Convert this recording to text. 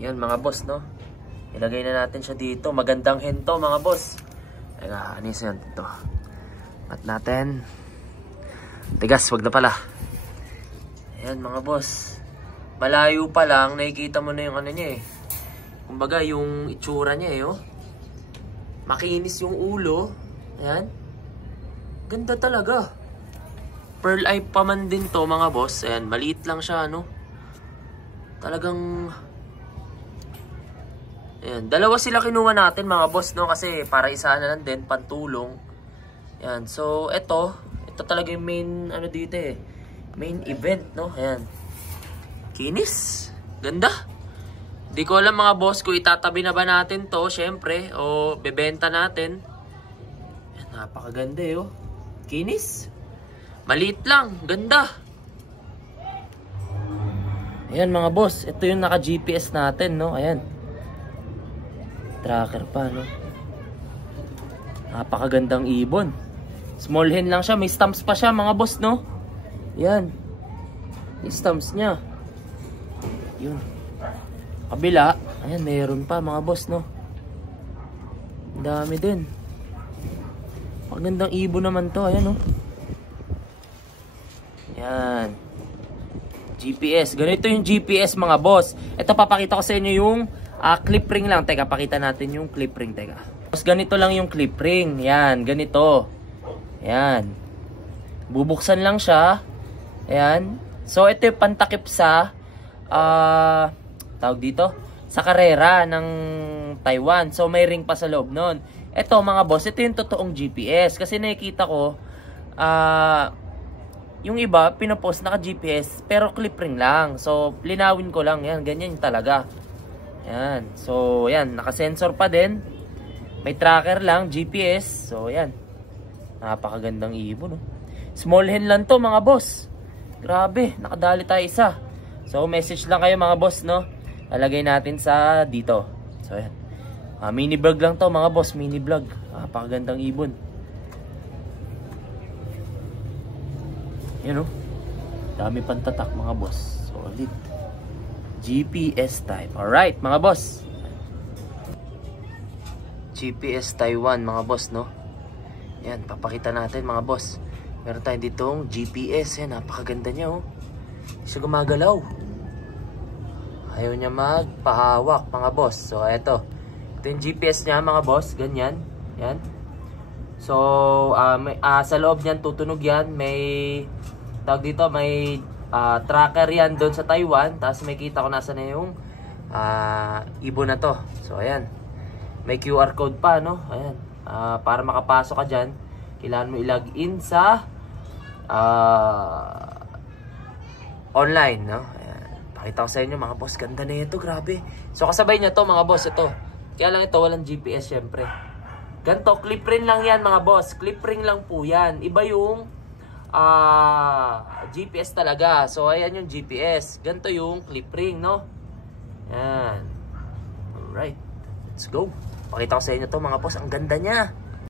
Yan mga boss, no? Ilagay na natin siya dito. Magandang hinto mga boss. Teka, anis yan ito. At natin. Tigas, wag na pala. Ayan mga boss. Malayo pa lang, nakikita mo na yung ano niya eh. Kumbaga yung itsura niya eh, oh. Makinis yung ulo. Ayan. Ganda talaga. Pearl eye pa man din to mga boss. Ayan, maliit lang siya, no? Talagang... Ayan, dalawa sila kinuha natin mga boss, no? Kasi para isa na lang din, pantulong. Ayan, so ito talaga yung main, ano dito eh. Main event, no? Ayan. Kinis. Ganda. Di ko alam mga boss kung itatabi na ba natin to, syempre. O bebenta natin. Ayan, napakaganda eh, oh. Kinis. Maliit lang. Ganda. Ayan mga boss. Ito yung naka-GPS natin, no? Ayan. Tracker pa, no? Napakagandang ibon. Small hen lang siya. May stamps pa siya, mga boss, no? Yan. Yung stamps niya. Yun. Kabila. Ayan, mayroon pa, mga boss, no? Ang dami din. Magandang ibon naman to. Ayan, no? Yan. GPS. Ganito yung GPS, mga boss. Ito, papakita ko sa inyo yung clip ring lang. Teka, pakita natin yung clip ring. Teka. Tapos ganito lang yung clip ring. Yan, ganito. Yan. Bubuksan lang siya. Ayan. So, ito yung pantakip sa tawag dito, sa karera ng Taiwan. So, may ring pa sa loob nun. Ito, mga boss, ito yung totoong GPS. Kasi nakikita ko, yung iba, pinopost naka-GPS, pero clip ring lang. So, linawin ko lang. Yan, ganyan yung talaga. Yan. So, yan. Naka-sensor pa din. May tracker lang, GPS. So, yan. Napakagandang ibon, no? Small hen lang to, mga boss. Grabe. Nakadali tayo isa. So, message lang kayo, mga boss, no? Lalagay natin sa dito. So, yan. Mini vlog lang to, mga boss. Mini vlog. Napakagandang ibon. Yan, no? Dami pang tatak, mga boss. Solid. GPS type. Alright, mga boss. GPS Taiwan, mga boss, no? Yan, papakita natin, mga boss. Meron tayo ditong GPS. Yan, napakaganda niya, oh. Hindi siya gumagalaw. Ayaw niya magpahawak, mga boss. So, eto. Ito yung GPS niya, mga boss. Ganyan. Yan. So, sa loob niyan, tutunog yan. May, tawag dito, may tracker yan doon sa Taiwan. Tapos may kita ko nasa na yung ibon na to. So, ayan. May QR code pa, no? Ayan. Para makapasok ka dyan, kailangan mo i-login sa online, no? Ayan. Pakita ko sa inyo, mga boss. Ganda na ito, grabe. So, kasabay niya to, mga boss. Ito. Kaya lang ito, walang GPS, syempre. Ganto, clip ring lang yan, mga boss. Clip ring lang po yan. Iba yung GPS talaga. So, ayan yung GPS. Ganto yung clip ring, no? Ayan. Alright. Let's go. Pakita ko sa inyo to, mga boss. Ang ganda niya.